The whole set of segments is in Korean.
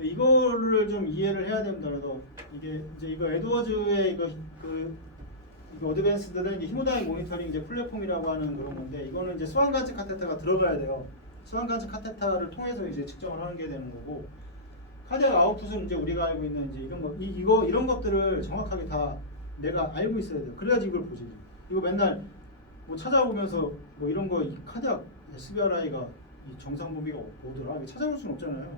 이거를 좀 이해를 해야 됩니다. 그래서 이게 이제 이거 에드워즈의 이거 어드밴스드는 이제 히모다이닉 모니터링 이제 플랫폼이라고 하는 그런 건데, 이거는 이제 수환 관측 카테터가 들어가야 돼요. 수환 관측 카테터를 통해서 이제 측정을 하는 게 되는 거고, 카디악 아웃풋은 이제 우리가 알고 있는 이제 이런 것들을 정확하게 다 내가 알고 있어야 돼요. 그래야지 이걸 보지. 이거 맨날 뭐 찾아보면서 뭐 이런 거 카디악 SBRI가 이 정상 범위가 뭐더라? 이게 찾아볼 수는 없잖아요.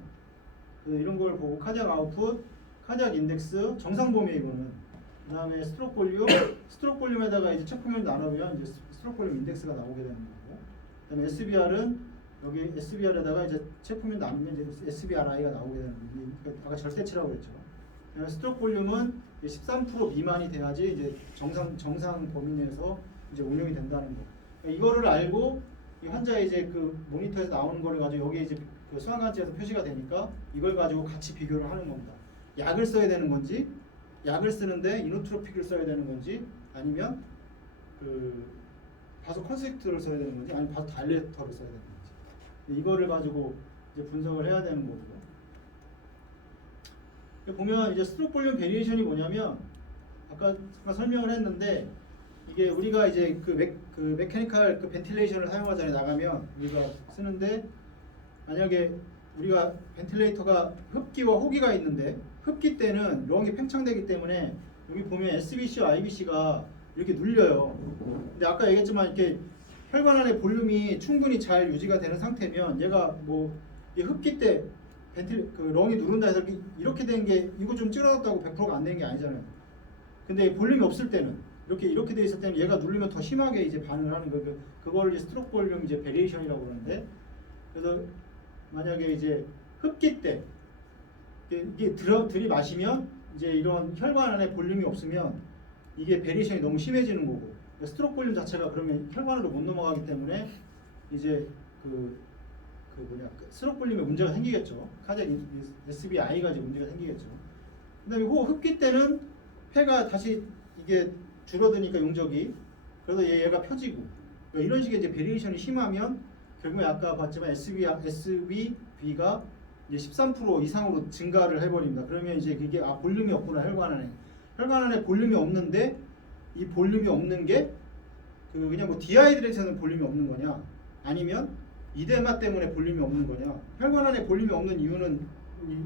그래서 이런 걸 보고 카디악 아웃풋, 카디악 인덱스, 정상 범위 이거는. 그다음에 스트로크 볼륨, 스트로크 볼륨에다가 이제 체포면 나누면 이제 스트로크 볼륨 인덱스가 나오게 되는 거고. 그다음에 SBR은 여기 SBR에다가 이제 체포면 나누면 이제 SBRI가 나오게 되는 거예요. 그러니까 아까 절대치라고 했죠. 그다음에 스트로크 볼륨은 13% 미만이 돼야지 이제 정상 범위 내에서 이제 운영이 된다는 거. 그러니까 이거를 알고 이 환자의 이제 그 모니터에서 나오는 거를 가지고 여기에 이제 그 수환관측에서 표시가 되니까 이걸 가지고 같이 비교를 하는 겁니다. 약을 써야 되는 건지, 약을 쓰는데 이노트로픽을 써야 되는 건지, 아니면 그 바소 컨스트를 써야 되는 건지, 아니면 바소 다일레터를 써야 되는 건지, 이거를 가지고 이제 분석을 해야 되는 거고요. 보면 이제 스트로크 볼륨 베리에이션이 뭐냐면 아까 잠깐 설명을 했는데, 이게 우리가 이제 그 메카니컬 그 벤틸레이션을 사용하잖아요. 나가면 우리가 쓰는데, 만약에 우리가 벤틸레이터가 흡기와 호기가 있는데, 흡기 때는 렁이 팽창되기 때문에 여기 보면 SBC와 IBC가 이렇게 눌려요. 근데 아까 얘기했지만 이렇게 혈관 안의 볼륨이 충분히 잘 유지가 되는 상태면 얘가 뭐 이 흡기 때 그 렁이 누른다 해서 이렇게 된 게 이거 좀 찌그러졌다고 100%가 안 되는 게 아니잖아요. 근데 볼륨이 없을 때는 이렇게 돼 있을 때는 얘가 누르면 더 심하게 이제 반응을 하는 거예요. 그걸 이제 스트로크 볼륨 이제 베리에이션이라고 그러는데, 그래서 만약에 이제 흡기 때 이게 들이마시면 이제 이런 혈관 안에 볼륨이 없으면 이게 베리에이션이 너무 심해지는 거고, 스트로크 볼륨 자체가 그러면 혈관으로 못 넘어가기 때문에 이제 스트로크 볼륨에 문제가 생기겠죠. 카디악 SBI가 이제 문제가 생기겠죠. 그다음에 흡기 때는 폐가 다시 이게 줄어드니까 용적이, 그래서 얘가 펴지고, 그러니까 이런 식의 이제 베리에이션이 심하면 결국에 아까 봤지만 SBV가 이제 13% 이상으로 증가를 해버립니다. 그러면 이제 그게 볼륨이 없구나. 혈관 안에 볼륨이 없는데, 이 볼륨이 없는 게 그냥 뭐 디하이드레이션은 볼륨이 없는 거냐, 아니면 이데마 때문에 볼륨이 없는 거냐. 혈관 안에 볼륨이 없는 이유는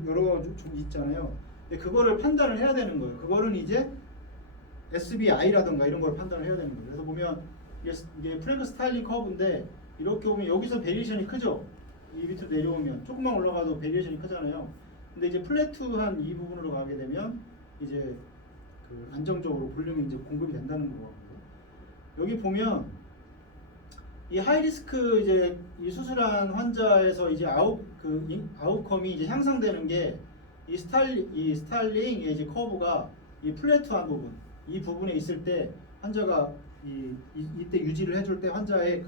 여러 가지 있잖아요. 근데 그거를 판단을 해야 되는 거예요. 그거는 이제 SBI라든가 이런 걸 판단을 해야 되는 거예요. 그래서 보면 이게 프랭크 스타일링 커브인데, 이렇게 보면 여기서 베리에이션이 크죠. 이 밑으로 내려오면 조금만 올라가도 베리에이션이 크잖아요. 근데 이제 플래투한 이 부분으로 가게 되면 이제 그 안정적으로 볼륨이 이제 공급이 된다는 거고. 여기 보면 이 하이리스크 이제 이 수술한 환자에서 이제 아웃컴이 이제 향상되는 게 이 스타일링 이제 커브가 이 플래투한 부분, 이 부분에 있을 때 환자가 이때 유지를 해줄 때 환자의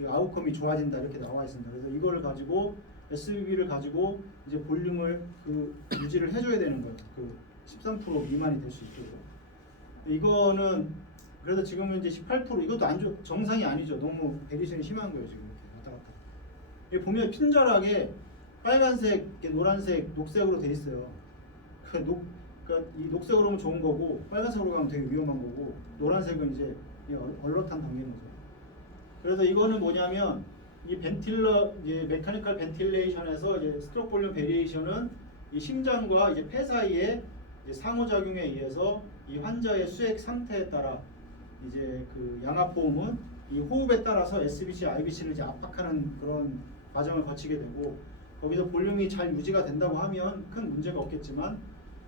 이 아웃컴이 좋아진다, 이렇게 나와 있습니다. 그래서 이거를 가지고 SB를 가지고 이제 볼륨을 유지를 해줘야 되는 거예요. 13% 미만이 될 수 있도록. 이거는 그래서 지금은 이제 18%, 이것도 정상이 아니죠. 너무 베리에이션이 심한 거예요. 지금 이렇게 왔다 갔다. 여기 보면 친절하게 빨간색, 노란색, 녹색으로 돼 있어요. 그러니까 이 녹색으로 하면 좋은 거고, 빨간색으로 가면 되게 위험한 거고, 노란색은 이제 얼럿한 단계인 거죠. 그래서 이거는 뭐냐면 이 이제 메카니컬 벤틸레이션에서 이제 스트로크 볼륨 베리에이션은 이 심장과 이제 폐 사이의 이제 상호작용에 의해서 이 환자의 수액 상태에 따라 이제 그 양압보험은 이 호흡에 따라서 SBC, IBC를 이제 압박하는 그런 과정을 거치게 되고, 거기서 볼륨이 잘 유지가 된다고 하면 큰 문제가 없겠지만,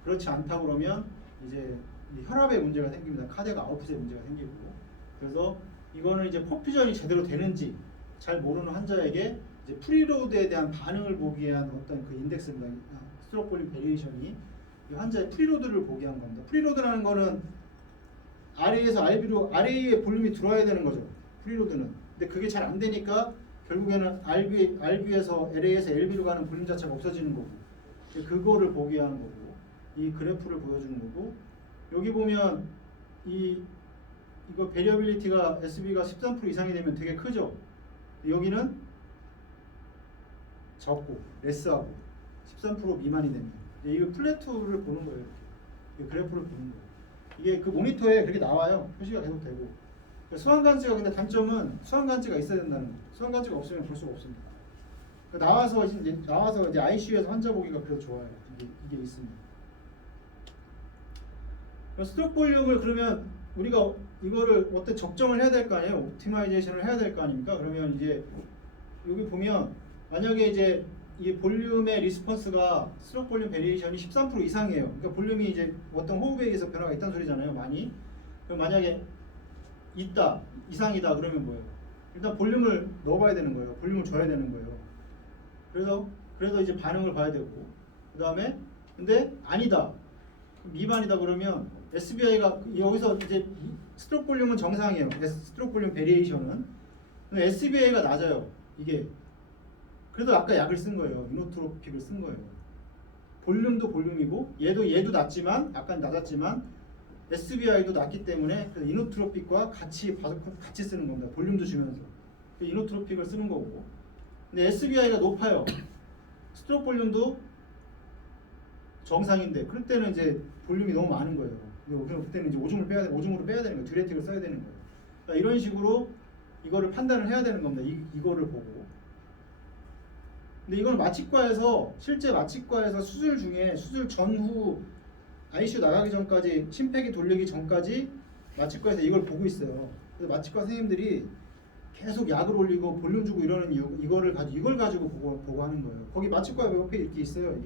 그렇지 않다 그러면 이제 혈압에 문제가 생깁니다. 카디악 아웃풋에 문제가 생기고. 그래서 이거는 이제 퍼퓨전이 제대로 되는지 잘 모르는 환자에게 이제 프리로드에 대한 반응을 보기 위한 어떤 그 인덱스입니다. 스트로크 볼륨 베리에이션이 이 환자의 프리로드를 보기 위한 겁니다. 프리로드라는 거는 아래에서 아래에 볼륨이 들어와야 되는 거죠. 프리로드는. 근데 그게 잘 안 되니까 결국에는 RB에서 LA에서 LB로 가는 볼륨 자체가 없어지는 거고, 그거를 보기 위한 거고, 이 그래프를 보여주는 거고, 여기 보면 이거 베리어빌리티가 SB가 13% 이상이 되면 되게 크죠. 여기는 적고 레스하고, 13% 미만이 되면 이거 플래투를 보는 거예요. 이렇게 그래프를 보는 거예요. 이게 그 모니터에 그렇게 나와요. 표시가 계속 되고. 수환관지가 근데 단점은 수환관지가 있어야 된다는 거예요. 수환관지가 없으면 볼 수가 없습니다. 나와서 이제 ICU에서 환자 보기가 그래도 좋아요. 이게 있습니다. 스트록 볼륨을 그러면 우리가 이거를 어떻게 적정을 해야 될 거 아니에요? 옵티마이제이션을 해야 될 거 아닙니까? 그러면 이제 여기 보면 만약에 이제 이 볼륨의 리스폰스가 스트록 볼륨 베리에이션이 13% 이상이에요. 그러니까 볼륨이 이제 어떤 호흡에 의해서 변화가 있다는 소리잖아요. 많이. 그럼 만약에 있다, 이상이다 그러면 뭐예요? 일단 볼륨을 넣어봐야 되는 거예요. 볼륨을 줘야 되는 거예요. 그래서 이제 반응을 봐야 되고, 그 다음에 근데 아니다, 미만이다 그러면 SBI가 여기서 이제 스트록 볼륨은 정상이에요. 스트록 볼륨 베리에이션은. 근데 SBI가 낮아요. 이게. 그래도 아까 약을 쓴 거예요. 이노트로픽을 쓴 거예요. 볼륨도 볼륨이고 얘도 낮지만 약간 낮았지만 SBI도 낮기 때문에 이노트로픽과 같이 쓰는 겁니다. 볼륨도 주면서 이노트로픽을 쓰는 거고. 근데 SBI가 높아요. 스트록 볼륨도 정상인데 그럴 때는 이제 볼륨이 너무 많은 거예요. 그때는 이제 오줌으로 빼야 되는 거예요. 듀레틱을 써야 되는 거예요. 그러니까 이런 식으로 이거를 판단을 해야 되는 겁니다. 이거를 보고. 근데 이건 마취과에서 실제 마취과에서 수술 중에 수술 전후 ICU 나가기 전까지 심폐기 돌리기 전까지 마취과에서 이걸 보고 있어요. 그래서 마취과 선생님들이 계속 약을 올리고 볼륨 주고 이러는 이걸 가지고 보고 하는 거예요. 거기 마취과 옆에 이렇게 있어요.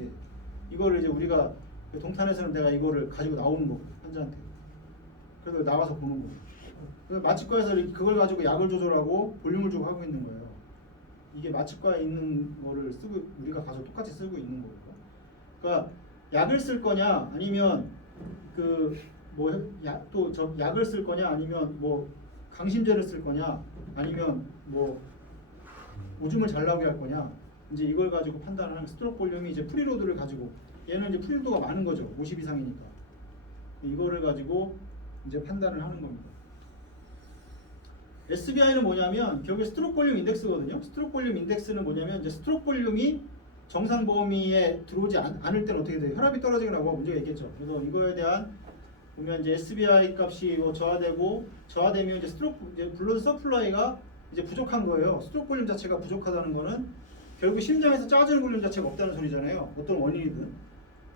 이거를 이제 우리가 동탄에서는 내가 이거를 가지고 나오는 거고 환자한테. 그래서 나와서 보는 거예요. 그래서 마취과에서 그걸 가지고 약을 조절하고 볼륨을 주고 하고 있는 거예요. 이게 마취과에 있는 거를 쓰고 우리가 가서 똑같이 쓰고 있는 거고. 그러니까 약을 쓸 거냐 아니면 약을 쓸 거냐 아니면 뭐 강심제를 쓸 거냐 아니면 뭐 오줌을 잘 나오게 할 거냐 이제 이걸 가지고 판단을 하는 스트록 볼륨이 이제 프리로드를 가지고 얘는 이제 프리로드가 많은 거죠. 50 이상이니까 이거를 가지고 이제 판단을 하는 겁니다. SBI는 뭐냐면 결국에 스트록 볼륨 인덱스거든요. 스트록 볼륨 인덱스는 뭐냐면 이제 스트록 볼륨이 정상 범위에 들어오지 않을 때는 어떻게 돼요? 혈압이 떨어지거나 뭐 문제가 있겠죠. 그래서 이거에 대한 보면 이제 SBI 값이 뭐 저하되면 이제 이제 블러드 서플라이가 이제 부족한 거예요. 스트록 볼륨 자체가 부족하다는 거는 결국 심장에서 짜주는 볼륨 자체가 없다는 소리잖아요. 어떤 원인이든.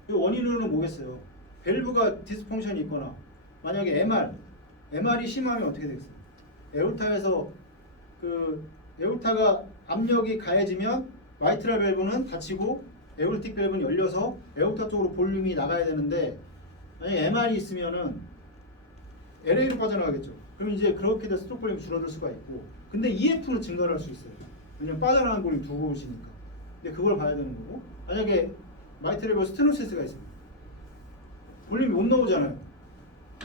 그 원인으로는 뭐겠어요? 밸브가 디스펑션이 있거나 만약에 MR이 심하면 어떻게 되겠어요? 에올타에서 에올타가 압력이 가해지면 마이트랄 밸브는 닫히고 에올틱 밸브는 열려서 에올타 쪽으로 볼륨이 나가야 되는데 만약에 MR이 있으면은 LA로 빠져나가겠죠. 그럼 이제 그렇게 돼서 스트록 볼륨이 줄어들 수가 있고 근데 EF는 증가를 할 수 있어요. 왜냐면 빠져나가는 볼륨이 두고 오시니까. 근데 그걸 봐야 되는 거고 만약에 마이트랄 밸브 스테노시스가 있습니다. 볼륨이 못 나오잖아요.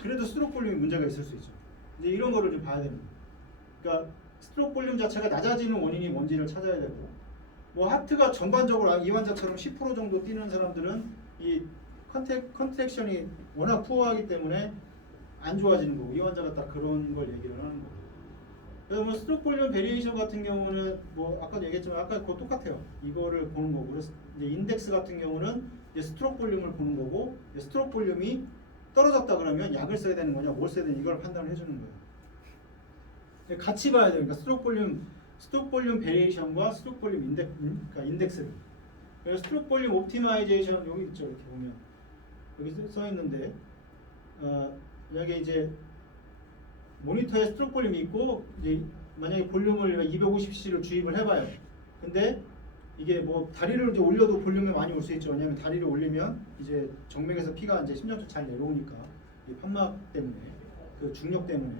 그래도 스트록 볼륨이 문제가 있을 수 있죠. 이제 이런 거를 좀 봐야 됩니다. 그러니까 스트록 볼륨 자체가 낮아지는 원인이 뭔지를 찾아야 되고 뭐 하트가 전반적으로 이 환자처럼 10% 정도 뛰는 사람들은 이 컨트랙션이 워낙 푸어하기 때문에 안 좋아지는 거고 이 환자가 딱 그런 걸 얘기를 하는 거고. 그래서 뭐 스트록 볼륨 베리에이션 같은 경우는 뭐 아까도 얘기했지만 아까 그거 똑같아요. 이거를 보는 거고 그래서 이제 인덱스 같은 경우는 이제 스트록 볼륨을 보는 거고 스트록 볼륨이 떨어졌다 그러면 약을 써야 되는 거냐 뭘 써야 되는 이걸 판단을 해주는 거예요. 같이 봐야 돼요. 그러니까 스트록 볼륨 베리에이션과 스트록 볼륨 그러니까 인덱스를. 그래서 스트록 볼륨 옵티마이제이션 여기 있죠. 이렇게 보면 여기 써 있는데 여기 이제 모니터에 스트록 볼륨이 있고 이제 만약에 볼륨을 250cc를 주입을 해봐요. 근데 이게 뭐 다리를 이제 올려도 볼륨이 많이 올 수 있죠. 왜냐하면 다리를 올리면 이제 정맥에서 피가 이제 심장 쪽 잘 내려오니까 이 판막 때문에 그 중력 때문에.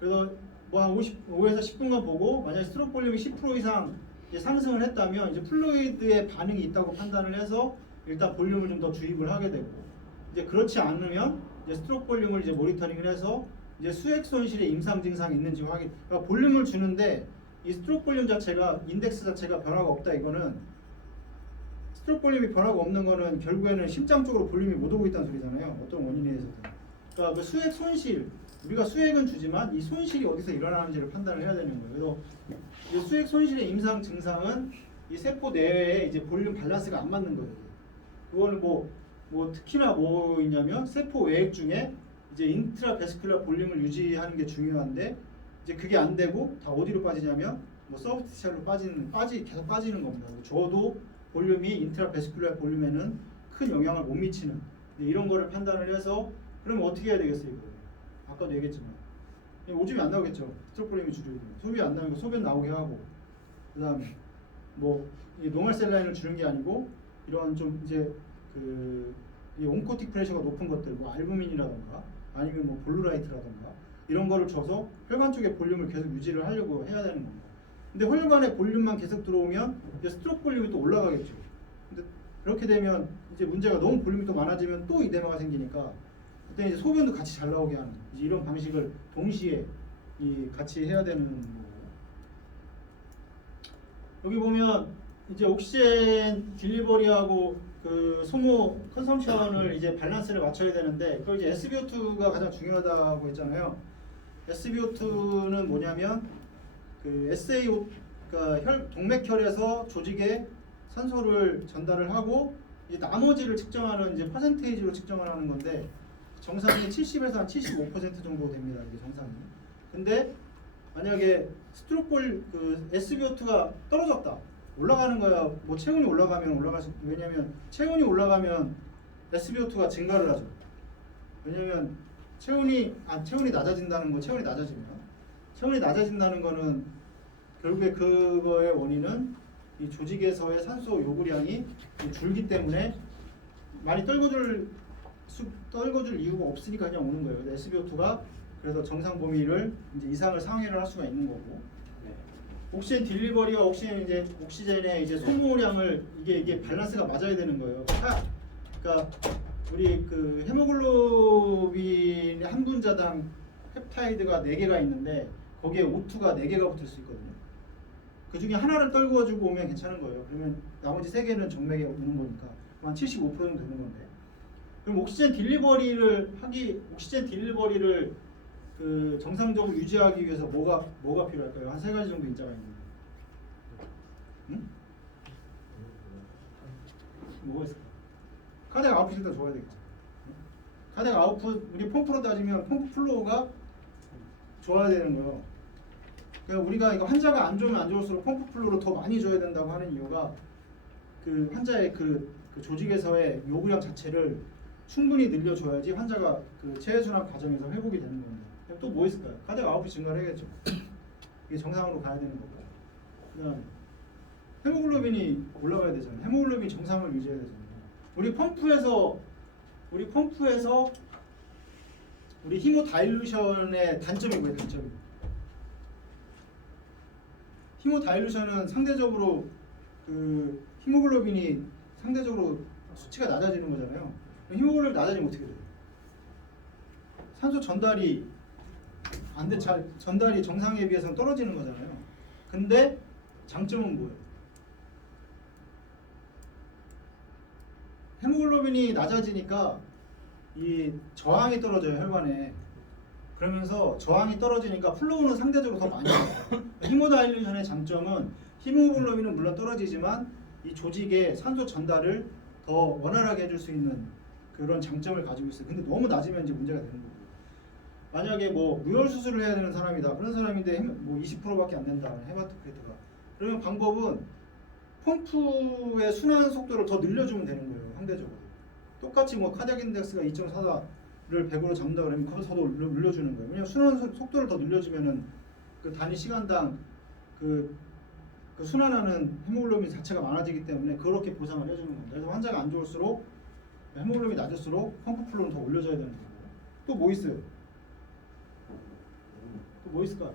그래서 뭐 한 5에서 10분간 보고 만약 스트록 볼륨이 10% 이상 이제 상승을 했다면 이제 플루이드의 반응이 있다고 판단을 해서 일단 볼륨을 좀 더 주입을 하게 되고 이제 그렇지 않으면 이제 스트록 볼륨을 이제 모니터링을 해서 이제 수액 손실의 임상 증상이 있는지 확인. 그러니까 볼륨을 주는데 이 스트록 볼륨 자체가 인덱스 자체가 변화가 없다. 이거는 스트록 볼륨이 변화가 없는 거는 결국에는 심장 쪽으로 볼륨이 못 오고 있다는 소리잖아요. 어떤 원인에 의해서든. 그러니까 그 수액 손실 우리가 수액은 주지만 이 손실이 어디서 일어나는지를 판단을 해야 되는 거예요. 그래서 이 수액 손실의 임상 증상은 이 세포 내외에 이제 볼륨 밸런스가 안 맞는 거예요. 그거는 뭐 특히나 뭐 있냐면 세포 외액 중에 이제 인트라베스큘러 볼륨을 유지하는 게 중요한데 이제 그게 안 되고 다 어디로 빠지냐면 뭐 서브티셜로 계속 빠지는 겁니다. 저도 볼륨이 인트라베스큘러 볼륨에는 큰 영향을 못 미치는 이런 거를 판단을 해서 그러면 어떻게 해야 되겠어요? 이거 아까도 얘기했지만 오줌이 안 나오겠죠. 스트록 볼륨이 줄여야 돼요. 소변 안 나오니까 소변 나오게 하고 그다음에 뭐 노멀셀라인을 주는 게 아니고 이런 좀 이제 이 온코틱 프레셔가 높은 것들 뭐 알부민이라던가 아니면 뭐 볼루라이트라던가 이런 거를 줘서 혈관 쪽의 볼륨을 계속 유지를 하려고 해야 되는 겁니다. 근데 혈관에 볼륨만 계속 들어오면 이제 스트록 볼륨이 또 올라가겠죠. 근데 그렇게 되면 이제 문제가 너무 볼륨이 또 많아지면 또 이데마가 생기니까 그때 이제 소변도 같이 잘 나오게 하는 이제 이런 방식을 동시에 같이 해야 되는 거고. 여기 보면 이제 옥시젠 딜리버리하고 그 소모 컨섬션을 이제 밸런스를 맞춰야 되는데 그걸 이제 SBO2가 가장 중요하다고 했잖아요. SBO2는 뭐냐면 그 SAO 그러니까 동맥혈에서 조직에 산소를 전달을 하고 이제 나머지를 측정하는 이제 퍼센테이지로 측정을 하는 건데 정상이 70에서 한 75% 정도 됩니다. 이게 정상이. 근데 만약에 그 SBO2가 떨어졌다. 올라가는 거야. 뭐 체온이 올라가면 왜냐면 체온이 올라가면 SBO2가 증가를 하죠. 왜냐면 체온이 낮아진다는 거 체온이 낮아진다는 거는 결국에 그거의 원인은 이 조직에서의 산소 요구량이 줄기 때문에 많이 떨궈줄 이유가 없으니까 그냥 오는 거예요. SBO2가 그래서 정상 범위를 이제 이상을 상회를 할 수가 있는 거고. 옥시젠 딜리버리와 옥시젠의 이제 소모량을 이게 밸런스가 맞아야 되는 거예요. 그러니까 우리 그 헤모글로빈 한 분자당 펩타이드가 4개가 있는데 거기에 O2가 4개가 붙을 수 있거든요. 그 중에 하나를 떨궈주고 오면 괜찮은 거예요. 그러면 나머지 3개는 정맥에 오는 거니까 한 75% 정도 되는 건데. 그럼 옥시젠 딜리버리를 그 정상적으로 유지하기 위해서 뭐가 필요할까요? 한 3가지 정도 인자가 있는데. 응? 뭐가 있을까? 카디악 아웃풋이 일단 좋아야 되겠죠. 카디악 아웃풋 우리 펌프로 따지면 펌프 플로우가 좋아야 되는 거예요. 그러니까 우리가 이거 환자가 안 좋으면 안 좋을수록 펌프 플로우를 더 많이 줘야 된다고 하는 이유가 그 환자의 그 조직에서의 요구량 자체를 충분히 늘려줘야지 환자가 그 체해순환 과정에서 회복이 되는 겁니다. 또 뭐 있을까요? 카디악 아웃풋 증가를 해야겠죠. 이게 정상으로 가야 되는 거고. 그다음 헤모글로빈이 올라가야 되잖아요. 헤모글로빈 정상을 유지해야 되잖아요. 우리 펌프에서 우리 히모다일루션의 단점이 뭐예요? 단점이. 히모다일루션은 상대적으로 그 히모글로빈이 상대적으로 수치가 낮아지는 거잖아요. 히모글로빈이 낮아지면 어떻게 돼요? 산소 전달이 전달이 정상에 비해서는 떨어지는 거잖아요. 근데 장점은 뭐예요? 헤모글로빈이 낮아지니까 이 저항이 떨어져요, 혈관에. 그러면서 저항이 떨어지니까 플로우는 상대적으로 더 많이 나요. 히모다일루션의 장점은 히모글로빈은 물론 떨어지지만 이 조직에 산소 전달을 더 원활하게 해줄 수 있는 그런 장점을 가지고 있어요. 근데 너무 낮으면 이제 문제가 되는 거고요. 만약에 뭐 무혈 수술을 해야 되는 사람이다. 그런 사람인데 뭐 20%밖에 안 된다. 헤마토크리트가. 그러면 방법은 펌프의 순환 속도를 더 늘려주면 되는 거예요. 상대적으로. 똑같이 뭐 카디악 인덱스가 2.4를 100으로 잡는다 그러면 그걸 더 늘려주는 거예요. 왜냐면 순환 속도를 더 늘려주면은 그 단위 시간당 그 순환하는 헤모글로빈 자체가 많아지기 때문에 그렇게 보상을 해주는 겁니다. 그래서 환자가 안 좋을수록 헤모글로빈이 낮을수록 펌프 플로우는 더 올려줘야 되는 거고. 또 뭐 있어요? 또 뭐 있을까?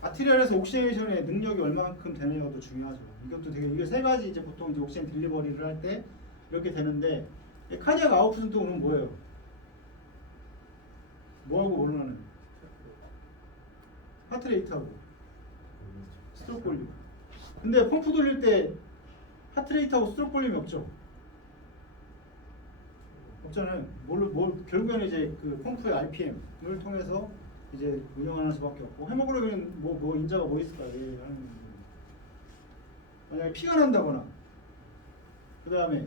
아티리얼에서 옥시제이션의 능력이 얼마만큼 되느냐도 중요하죠. 이것도 되게 이게 3가지 이제 보통 이제 옥시젠 딜리버리를 할 때 이렇게 되는데 카디악 아웃풋은 또 그럼 뭐예요? 뭐하고 올라가는? 하트레이트하고 스트로크 볼륨. 근데 펌프 돌릴 때 하트레이트하고 스트로크 볼륨이 없죠? 없잖아요. 결국에는 이제 그 펌프의 RPM을 통해서 이제 운영하는 수밖에 없고 헤모글로빈 뭐 인자가 뭐 있을까 하는 건데. 만약에 피가 난다거나 그 다음에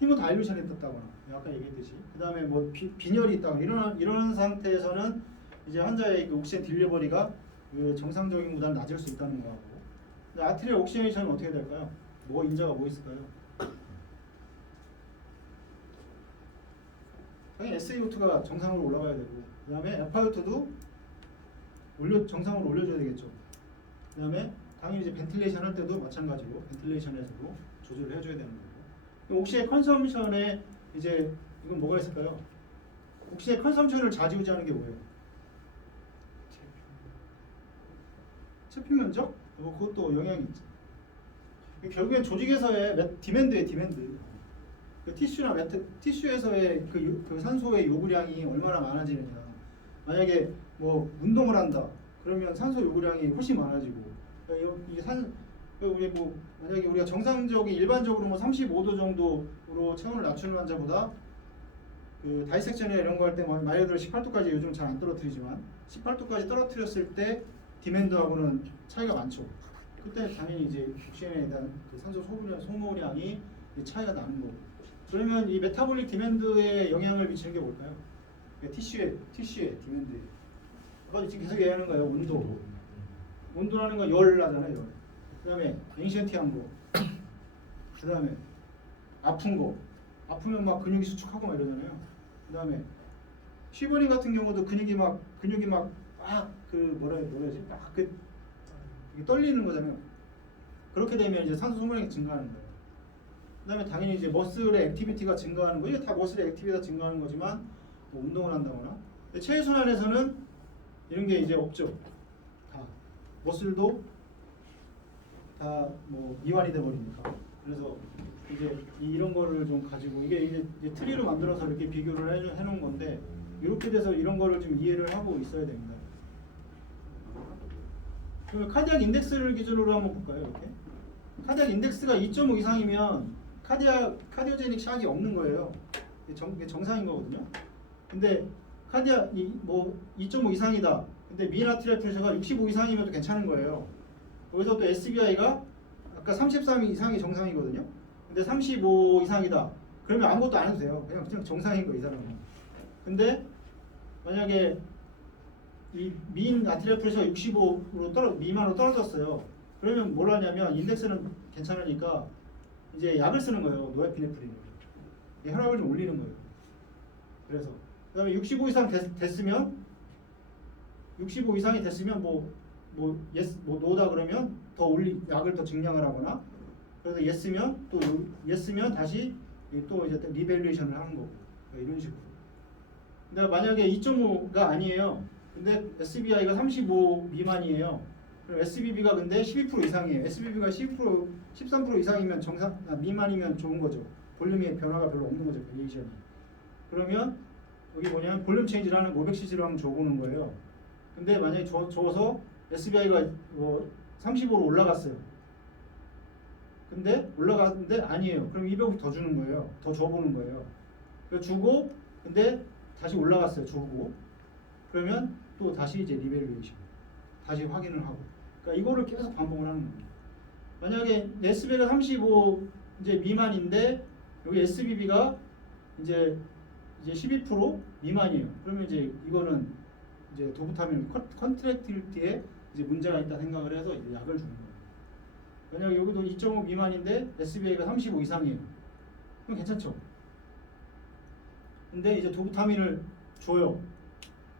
히모다일루션이 떴다거나 아까 얘기했듯이 그 다음에 뭐 빈혈이 있다거나 이런 상태에서는 이제 환자의 그 옥시젠 딜리버리가 그 정상적인 보다는 낮을 수 있다는 거하고 아트리얼 옥시제이션은 어떻게 될까요? 뭐 인자가 뭐 있을까요? 당연히 SaO2가 정상으로 올라가야 되고 그 다음에 FiO2도 정상으로 올려줘야 되겠죠. 그 다음에 당연히 이제 벤틸레이션 할 때도 마찬가지로 벤틸레이션에서도 조절을 해줘야 되는 거고. 옥시의 컨섬션에 이제 이건 뭐가 있을까요? 옥시의 컨섬션을 좌지우지하는 게 뭐예요? 체피 면적? 그것도 영향이 있죠. 결국엔 조직에서의 디맨드예요, 디맨드. 그 티슈에서의 그 산소의 요구량이 얼마나 많아지느냐. 만약에 뭐 운동을 한다, 그러면 산소 요구량이 훨씬 많아지고. 우리 뭐 만약에 우리가 정상적인 일반적으로 뭐 35도 정도로 체온을 낮추는 환자보다 그 다이섹션이나 이런 거 할 때 말 그대로 18도까지 요즘 잘 안 떨어뜨리지만 18도까지 떨어뜨렸을 때 디맨드하고는 차이가 많죠. 그때 당연히 이제 옥시젠에 대한 그 산소 소모량이 차이가 나는 거고. 그러면 이 메타볼릭 디맨드에 영향을 미치는 게 뭘까요? 티슈의 디맨드. 아까 지금 계속 얘기하는 거예요. 온도. 온도라는 건 열 하잖아요. 열. 그 다음에 엔시언티한 거. 그 다음에 아픈 거. 아프면 막 근육이 수축하고 막 이러잖아요. 그 다음에 쉬버닝 같은 경우도 근육이 막 그 뭐라 해야지? 이게 떨리는 거잖아요. 그렇게 되면 이제 산소 소모량이 증가하는 거예요. 그 다음에 당연히 이제 머슬의 액티비티가 증가하는 거. 이게 다 머슬의 액티비티가 증가하는 거지만 뭐 운동을 한다거나. 체외순환에서는 이런 게 이제 없죠. 다 머슬도 다 뭐 이완이 돼 버리니까. 그래서 이제 이런 거를 좀 가지고 이게 이제 트리로 만들어서 이렇게 비교를 해놓은 건데 이렇게 돼서 이런 거를 좀 이해를 하고 있어야 됩니다. 그럼 카디악 인덱스를 기준으로 한번 볼까요? 이렇게 카디악 인덱스가 2.5 이상이면 카디오제닉 샥이 없는 거예요. 이게 정상인 거거든요. 근데 카디악 뭐 2.5 이상이다. 근데 민 아트리얼 프레셔가 65 이상이면 또 괜찮은 거예요. 여기서 또 SBI가 아까 33 이상이 정상이거든요. 근데 35 이상이다. 그러면 아무것도 안 해도 돼요. 그냥 정상인 거예요, 이 사람은. 근데 만약에 이 민 아트리얼 프레셔가 65로 미만으로 떨어졌어요. 그러면 뭘 하냐면 인덱스는 괜찮으니까 이제 약을 쓰는 거예요. 노에피네프린을. 혈압을 좀 올리는 거예요. 그래서 그다음에 65 이상 됐으면 65 이상이 됐으면 노다 그러면 약을 더 증량을 하거나 그래서 예스면 다시 또 이제 리밸류에이션을 하는 거고 이런 식으로. 근데 만약에 2.5가 아니에요. 근데 SBI가 35 미만이에요. 그럼 SBB가 근데 12% 이상이에요. SBB가 13% 이상이면 미만이면 좋은 거죠. 볼륨의 변화가 별로 없는 거죠. 베리에이션이. 그러면 여기 뭐냐면 볼륨 체인지를 하는 500cc로 한번 줘보는 거예요. 근데 만약에 줘서 SBI가 뭐 35로 올라갔어요. 근데 올라갔는데 아니에요. 그럼 200을 더 주는 거예요. 더 줘보는 거예요. 주고 근데 다시 올라갔어요. 주고 그러면 또 다시 이제 리밸류에이션 다시 확인을 하고. 그러니까 이거를 계속 반복을 하는 겁니다. 만약에 SB가 35 이제 미만인데 여기 SBB가 이제 12% 미만이에요. 그러면 이제 이거는 이제 도부타민 컨트랙틸리티에 이제 문제가 있다 생각을 해서 이제 약을 주는 거예요. 만약에 여기도 2.5 미만인데 SBA가 35 이상이에요. 그럼 괜찮죠. 근데 이제 도부타민을 줘요.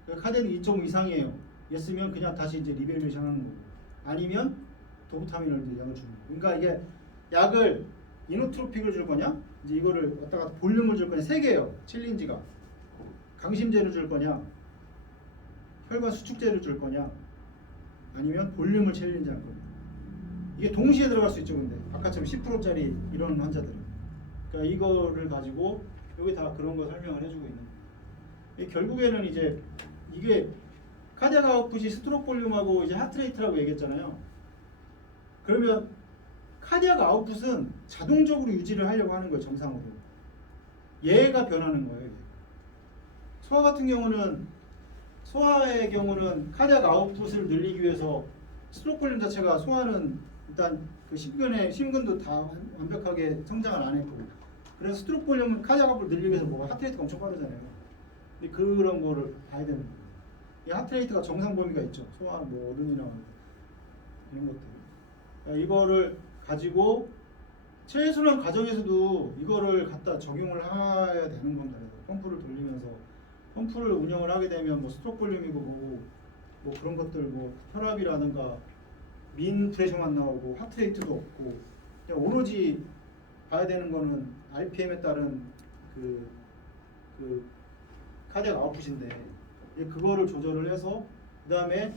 카드는 2.5 이상이에요. 예스면 그냥 다시 이제 리밸류에이션 하는 거고. 아니면 도부타민을 이제 약을 주는 거예요. 그러니까 이게 약을 이노트로픽을 줄 거냐? 이제 이거를 갖다가 볼륨을 줄 거냐? 세 개예요. 챌린지가. 강심제를 줄 거냐? 혈관 수축제를 줄 거냐? 아니면 볼륨을 챌린지할 거냐? 이게 동시에 들어갈 수 있죠. 근데 아까처럼 10%짜리 이런 환자들은. 그러니까 이거를 가지고 여기 다 그런 거 설명을 해주고 있는 거예요. 결국에는 이제 이게 카디악 아웃풋이 스트로크 볼륨하고 이제 하트레이트라고 얘기했잖아요. 그러면 카디악 아웃풋은 자동적으로 유지를 하려고 하는 거예요. 정상으로. 얘가 변하는 거예요. 소아 같은 경우는 소아의 경우는 카디악 아웃풋을 늘리기 위해서 스트로크 볼륨 자체가 소아는 일단 그 심근도 다 완벽하게 성장을 안 했고, 그래서 스트로크 볼륨은 카디악 아웃풋을 늘리기 위해서 뭐가 하트레이트가 엄청 빠르잖아요. 근데 그런 거를 봐야 되는 거예요. 이 하트레이트가 정상 범위가 있죠. 소아 뭐 어른이나 이런 것들. 그러니까 이거를 가지고 최순환 과정에서도 이거를 갖다 적용을 해야 되는 겁니다. 펌프를 돌리면서 펌프를 운영을 하게 되면 뭐 스트로크 볼륨이고 뭐 그런 것들 뭐 혈압이라든가 민 프레셔만 나오고 하트레이트도 없고, 그냥 오로지 봐야 되는 거는 RPM에 따른 그 카디악 아웃풋인데, 그거를 조절을 해서 그 다음에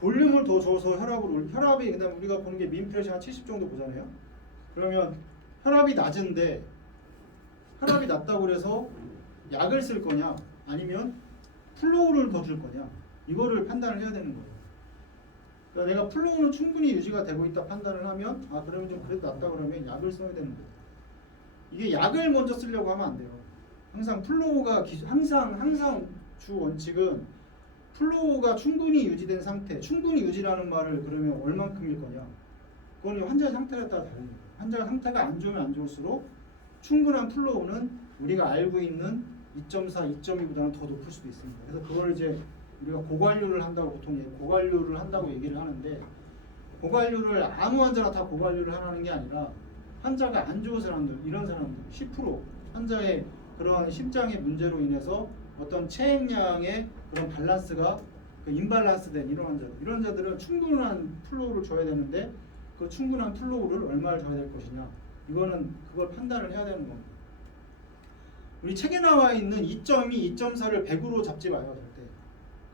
볼륨을 더 줘서 혈압이 그다음 우리가 보는 게 민 프레셔 한 70 정도 보잖아요. 그러면 혈압이 낮은데 혈압이 낮다고 그래서 약을 쓸 거냐 아니면 플로우를 더 줄 거냐, 이거를 판단을 해야 되는 거예요. 그러니까 내가 플로우는 충분히 유지가 되고 있다 판단을 하면 그러면 좀 그래도 낫다 그러면 약을 써야 되는 거예요. 이게 약을 먼저 쓰려고 하면 안 돼요. 항상 플로우가 항상 주 원칙은 플로우가 충분히 유지된 상태. 충분히 유지라는 말을 그러면 얼만큼일 거냐, 그건 환자의 상태에 따라 다른 거예요. 환자의 상태가 안 좋으면 안 좋을수록 충분한 플로우는 우리가 알고 있는 2.4, 2.2보다는 더 높을 수도 있습니다. 그래서 그걸 이제 우리가 고관류를 한다고 보통 고관류를 한다고 얘기를 하는데, 고관류를 아무 환자나 다 고관류를 하라는 게 아니라 환자가 안 좋은 사람들, 이런 사람들 10% 환자의 그런 심장의 문제로 인해서 어떤 체액량의 그런 밸런스가 임밸런스된 이런 환자들은 충분한 플로우를 줘야 되는데, 그 충분한 플로우를 얼마를 줘야 될 것이냐, 이거는 그걸 판단을 해야 되는 겁니다. 우리 책에 나와 있는 2.2, 2.4를 100으로 잡지 마요, 절대.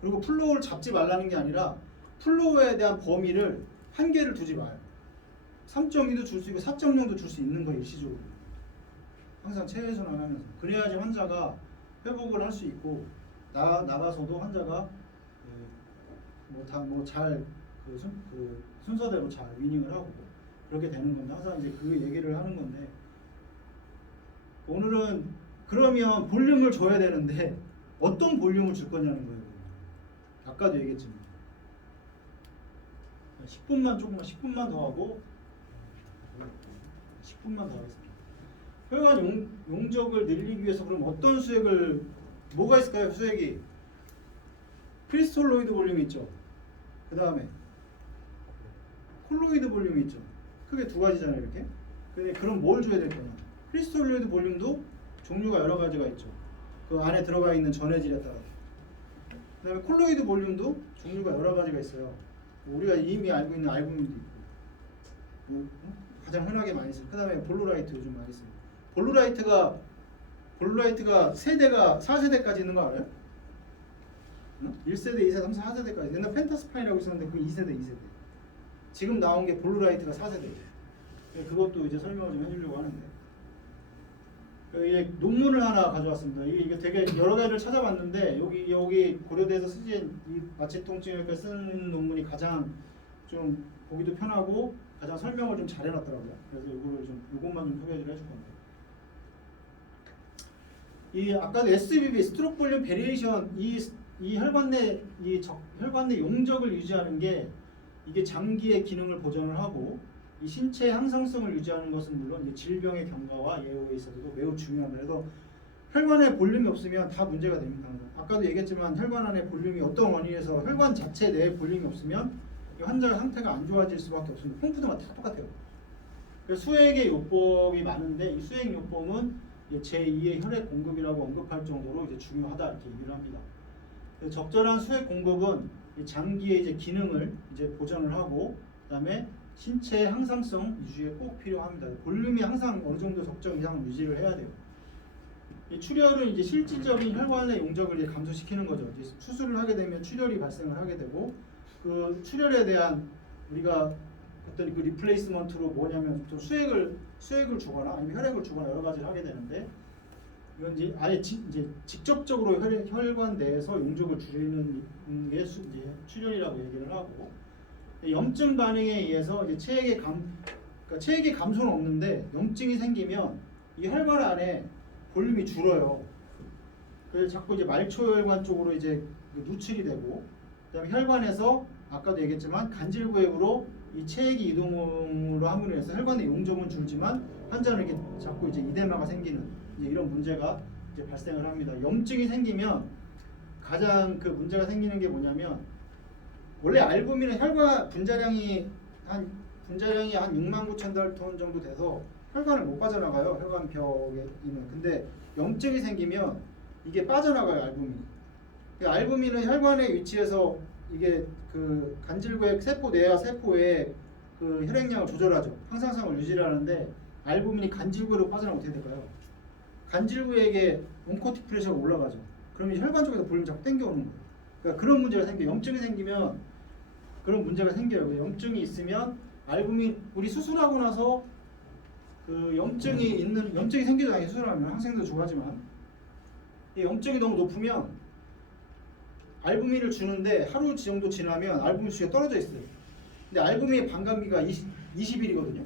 그리고 플로우를 잡지 말라는 게 아니라 플로우에 대한 범위를 한계를 두지 마요. 3.2도 줄 수 있고 4.0도 줄 수 있는 거예요, 일시적으로. 항상 체외선을 하면서. 그래야지 환자가 회복을 할 수 있고 나가서도 환자가 순서대로 잘 위닝을 하고 그렇게 되는 건데, 항상 이제 그 얘기를 하는 건데, 오늘은 그러면 볼륨을 줘야 되는데 어떤 볼륨을 줄 거냐는 거예요. 아까도 얘기했지만 10분만 더 하고 10분만 더 하겠습니다. 혈관 용적을 늘리기 위해서 그럼 어떤 수액을, 뭐가 있을까요? 수액이 크리스톨로이드 볼륨이 있죠. 그 다음에 콜로이드 볼륨이 있죠. 크게 두 가지잖아요, 이렇게. 근데 그럼 뭘 줘야 될 거냐? 크리스톨로이드 볼륨도 종류가 여러 가지가 있죠. 그 안에 들어가 있는 전해질에 따라. 그 다음에 콜로이드 볼륨도 종류가 여러 가지가 있어요. 우리가 이미 알고 있는 알부민도 있고, 가장 흔하게 많이 쓰고, 그 다음에 볼루라이트 요즘 많이 쓰고. 볼루라이트가 세대가 4세대까지 있는 거 알아요? 1세대, 2세대, 3세대, 4세대까지. 옛날 펜타스파인이라고 있었는데 그 2세대. 지금 나온 게 볼루라이트가 4세대예요. 그것도 이제 설명을 좀 해주려고 하는데, 이게 논문을 하나 가져왔습니다. 이게 되게 여러 개를 찾아봤는데 여기 고려대에서 쓰진 이 마취 통증을 쓴 논문이 가장 좀 보기도 편하고 가장 설명을 좀 잘 해놨더라고요. 그래서 이것만 좀 소개를 해줄 건데, 이 아까도 SBB 스트로크 볼륨 베리에이션, 이 혈관 내 용적을 유지하는 게 이게 장기의 기능을 보존을 하고 이 신체의 항상성을 유지하는 것은 물론 질병의 경과와 예후에 있어서도 매우 중요합니다. 그래서 혈관에 볼륨이 없으면 다 문제가 됩니다. 아까도 얘기했지만 혈관 안에 볼륨이 어떤 원인에서 혈관 자체 내에 볼륨이 없으면 이 환자의 상태가 안 좋아질 수밖에 없습니다. 펌프도 다 똑같아요. 그래서 수액의 요법이 많은데 이 수액 요법은 제2의 혈액 공급이라고 언급할 정도로 이제 중요하다 이렇게 얘기를 합니다. 그래서 적절한 수액 공급은 장기의 이제 기능을 이제 보존을 하고, 그다음에 신체의 항상성 유지에 꼭 필요합니다. 볼륨이 항상 어느 정도 적정 이상 유지를 해야 돼요. 이 출혈은 이제 실질적인 혈관의 용적을 이제 감소시키는 거죠. 이제 수술을 하게 되면 출혈이 발생을 하게 되고, 그 출혈에 대한 우리가 어떤 그 리플레이스먼트로 뭐냐면 좀 수액을 주거나 아니면 혈액을 주거나 여러 가지를 하게 되는데, 이건 이제 아예 이제 직접적으로 혈관 내에서 용적을 줄이는 게 이제 출혈이라고 얘기를 하고, 염증 반응에 의해서 이제 체액의 감소는 없는데 염증이 생기면 이 혈관 안에 볼륨이 줄어요. 그래서 자꾸 이제 말초혈관 쪽으로 이제 누출이 되고, 그다음에 혈관에서 아까도 얘기했지만 간질구획으로 이 체액이 이동으로 함으로 해서 혈관의 용적은 줄지만 환자는 이렇게 자꾸 이제 이대마가 생기는 이제 이런 문제가 이제 발생을 합니다. 염증이 생기면 가장 그 문제가 생기는 게 뭐냐면, 원래 알부민은 혈관 분자량이 한 6만 9천 달톤 정도 돼서 혈관을 못 빠져나가요. 혈관 벽에 있는. 근데 염증이 생기면 이게 빠져나가요, 알부민이. 알부민은 혈관의 위치에서 이게 그 간질구획 세포 내와 세포의 그 혈액량을 조절하죠. 항상성을 유지하는데 알부민이 간질구획으로 빠져나가면 어떻게 될까요? 간질구획에 온코틱 프레셔가 올라가죠. 그러면 혈관 쪽에서 볼륨이 자꾸 땡겨오는 거예요. 그러니까 그런 문제가 생겨요. 염증이 생기면 그런 문제가 생겨요. 염증이 있으면 알부민, 우리 수술하고 나서 그 염증이 생기잖아요. 수술하면 항생도 좋아하지만 이 염증이 너무 높으면 알부민을 주는데 하루 정도 지나면 알부민 수치가 떨어져 있어요. 근데 알부민의 반감기가 20일이거든요.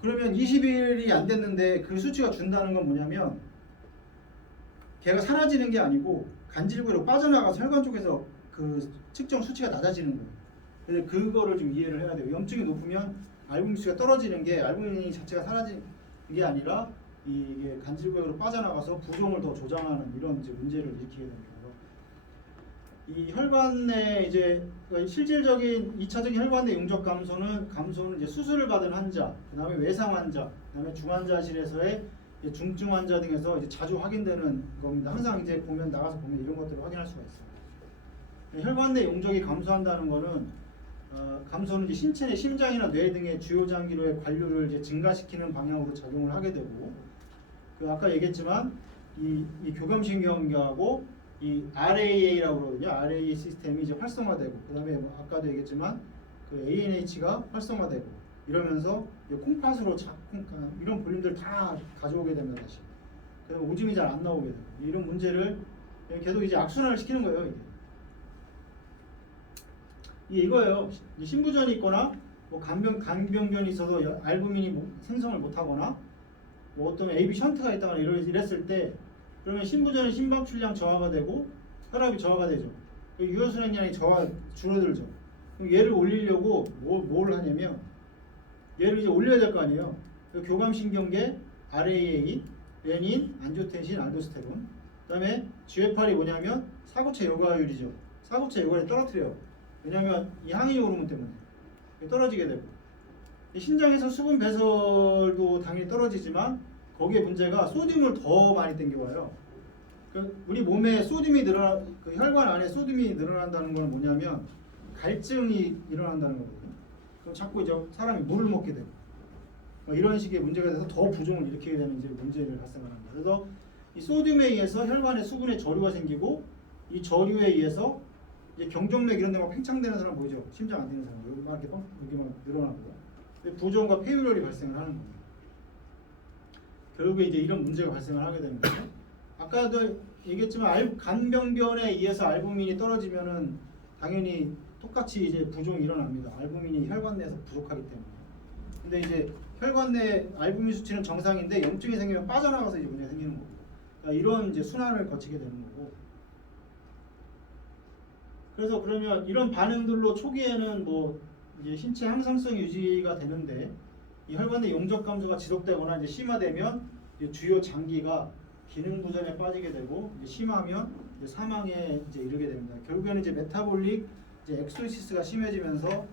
그러면 20일이 안 됐는데 그 수치가 준다는 건 뭐냐면 걔가 사라지는 게 아니고 간질구로 빠져나가서 혈관 쪽에서 그 측정 수치가 낮아지는 거예요. 그래서 그거를 좀 이해를 해야 돼요. 염증이 높으면 알부민 수치가 떨어지는 게 알부민 자체가 사라지는 게 아니라 이게 간질구역으로 빠져나가서 부종을 더 조장하는 이런 이제 문제를 일으키게 됩니다. 이 혈관 내 이제 실질적인 2차적인 혈관 내 용적 감소는 이제 수술을 받은 환자, 그다음에 외상 환자, 그다음에 중환자실에서의 중증 환자 등에서 이제 자주 확인되는 겁니다. 항상 이제 나가서 보면 이런 것들을 확인할 수가 있어요. 혈관 내 용적이 감소한다는 거는 감소는 이제 신체 내 심장이나 뇌 등의 주요 장기로의 관류를 이제 증가시키는 방향으로 작용을 하게 되고, 그 아까 얘기했지만 이 교감신경하고 이 RAA라고 그러거든요. RAA 시스템이 이제 활성화되고, 그다음에 뭐 아까도 얘기했지만 그 ANH가 활성화되고 이러면서 콩팥으로 이런 볼륨들 다 가져오게 됩니다. 다시. 그래서 오줌이 잘 안 나오게 되고 이런 문제를 계속 이제 악순환을 시키는 거예요. 이게 이거예요. 신부전이 있거나 뭐 간병변이 있어서 알부민이 생성을 못하거나 뭐 어떤 AB 션트가 있다거나 이랬을 때, 그러면 신부전의 심박출량 저하가 되고 혈압이 저하가 되죠. 유혈순환량이 줄어들죠. 그럼 얘를 올리려고 뭘 하냐면 얘를 이제 올려야 될 거 아니에요. 교감신경계, RAA, 레닌, 안지오텐신, 알도스테론. 그다음에 GFR이 뭐냐면 사구체 요과율이죠. 사구체 요과율을 떨어뜨려요. 왜냐하면 이 항인 호르몬 때문에 떨어지게 되고, 신장에서 수분 배설도 당연히 떨어지지만 거기에 문제가 소듐을 더 많이 땡겨와요. 우리 몸에 소듐이 그 혈관 안에 소듐이 늘어난다는 건 뭐냐면 갈증이 일어난다는 거거든요. 그럼 자꾸 이제 사람이 물을 먹게 되고 이런 식의 문제가 돼서 더 부종을 일으키게 되는 이제 문제를 발생합니다. 그래서 이 소듐에 의해서 혈관에 수분의 저류가 생기고, 이 저류에 의해서 이제 경정맥 이런 데 막 팽창되는 사람 보이죠? 심장 안 뛰는 사람 여기 막 늘어나고 부종과 폐율혈이 발생을 하는 겁니다. 결국에 이제 이런 문제가 발생을 하게 되는 거죠. 아까도 얘기했지만 간병변에 의해서 알부민이 떨어지면은 당연히 똑같이 이제 부종이 일어납니다. 알부민이 혈관 내에서 부족하기 때문에. 근데 이제 혈관 내 알부민 수치는 정상인데 염증이 생기면 빠져나가서 이제 문제가 생기는 거고, 그러니까 이런 이제 순환을 거치게 되는 거고. 그래서 그러면 이런 반응들로 초기에는 뭐 이제 신체 항상성 유지가 되는데, 이 혈관 내 용적 감소가 지속되거나 이제 심화되면 이제 주요 장기가 기능 부전에 빠지게 되고, 이제 심하면 이제 사망에 이제 이르게 됩니다. 결국에는 이제 메타볼릭 이제 엑소시스가 심해지면서,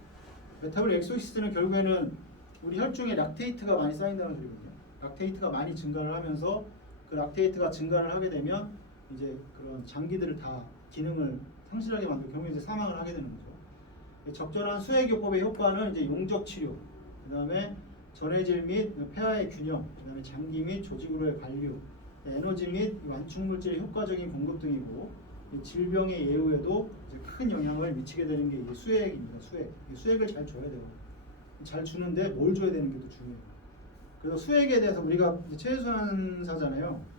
메타볼릭 엑소시스는 결국에는 우리 혈중에 락테이트가 많이 쌓인다는 소리거든요. 락테이트가 많이 증가를 하면서 그 락테이트가 증가를 하게 되면 이제 그런 장기들을 다 기능을 상실하게 만들고 결국에 이제 사망을 하게 되는 거죠. 적절한 수액요법의 효과는 이제 용적 치료, 그다음에 전해질 및 폐하의 균형, 그다음에 장기 및 조직으로의 관류, 에너지 및 완충 물질의 효과적인 공급 등이고, 질병의 예후에도 이제 큰 영향을 미치게 되는 게 이제 수액입니다. 수액을 잘 줘야 돼요. 잘 주는데 뭘 줘야 되는 게 또 중요해요. 그래서 수액에 대해서 우리가 체외순환사잖아요.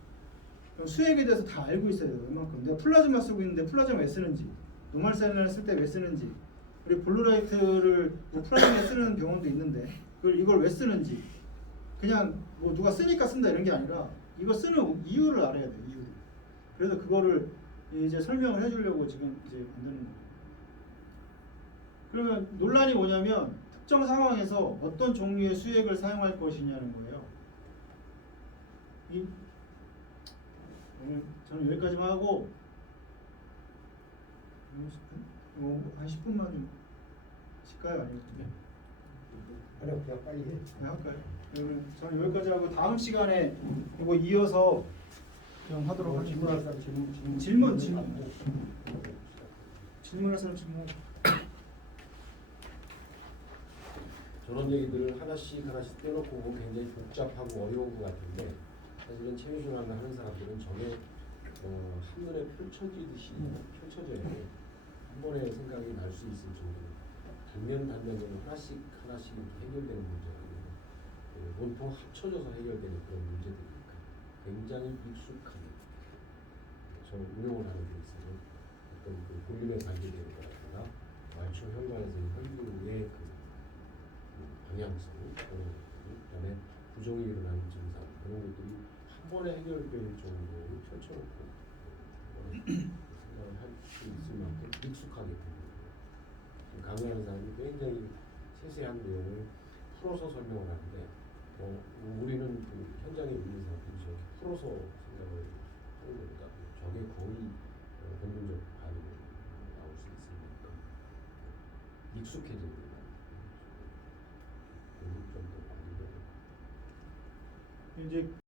수액에 대해서 다 알고 있어야 돼요. 웬만큼. 내가 플라즈마 쓰고 있는데 플라즈마 왜 쓰는지, 노말사린을 쓸 때 왜 쓰는지, 우리 블루라이트를 뭐 플라즈마에 쓰는 병원도 있는데 이걸 왜 쓰는지, 그냥 뭐 누가 쓰니까 쓴다 이런 게 아니라 이거 쓰는 이유를 알아야 돼요. 이유를. 그래서 그거를 이제 설명을 해주려고 지금 이제 만드는 거예요. 그러면 논란이 뭐냐면 특정 상황에서 어떤 종류의 수액을 사용할 것이냐는 거예요. 오늘 저는 여기까지만 하고 한 10분만 좀 쉴까요? 아니면 아니요, 그냥 빨리 해. 그냥 할까요? 그러면 저는 여기까지 하고 다음 시간에 이거 이어서 그냥 하도록 질문할 하겠습니다. 사람 질문할 사람 질문. 저런 얘기들을 하나씩 떼놓고 굉장히 복잡하고 어려운 것 같은데 사실은 체육준학을 하는 사람들은 저게 한눈에 펼쳐지듯이 펼쳐져야 돼. 한 번에 생각이 날 수 있을 정도로 단면으로 하나씩 이렇게 해결되는 문제가 아니고 온통 합쳐져서 해결되는 그런 문제들이니까 굉장히 익숙하게 저 운영을 하는 데 있어서 어떤 그 볼륨에 관계되는 거라든가 말초 현관에서의 혈류의 방향성, 그다음에 부종이 일어나는 증상 그런 것들이 한 번에 해결될 정도로 펼쳐놓고 생각을 할 수 있을 만큼 익숙하게 됩니다. 강의하는 사람이 굉장히 세세한 내용을 풀어서 설명을 하는데 우리는 그 현장에 있는 사람들이 저렇게 풀어서 생각을 하는 겁니다. 저게 거의 본능적 반응으로 나올 수 있으니까 익숙해집니다. 이제